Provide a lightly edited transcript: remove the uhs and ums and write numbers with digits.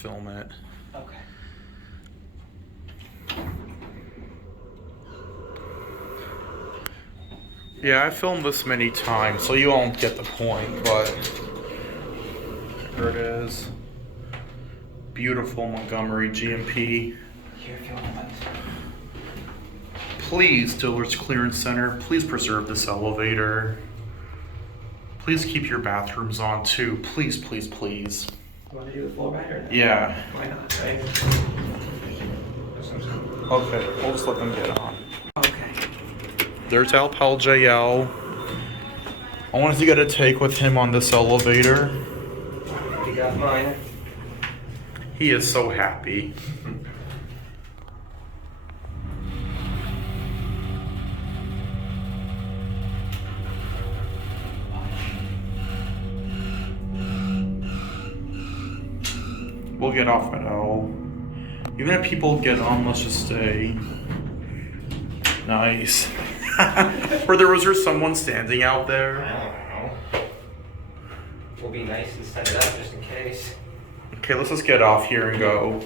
film it. Okay. Yeah, I filmed this many times, so you won't get the point, but there it is. Beautiful Montgomery GMP. Here, if you want to. Please, Dillard's Clearance Center, please preserve this elevator. Please keep your bathrooms on too. Please, please, please. You want to do the floor rider? Yeah. Why not, right? Okay, we'll just let them get on. Okay. There's Alpaljl. I wanted to get a take with him on this elevator. You got mine. He is so happy. We'll get off at L. Even if people get on, let's just stay. Nice. Was there someone standing out there? I don't know. We'll be nice and set it up just in case. Okay, let's just get off here and go.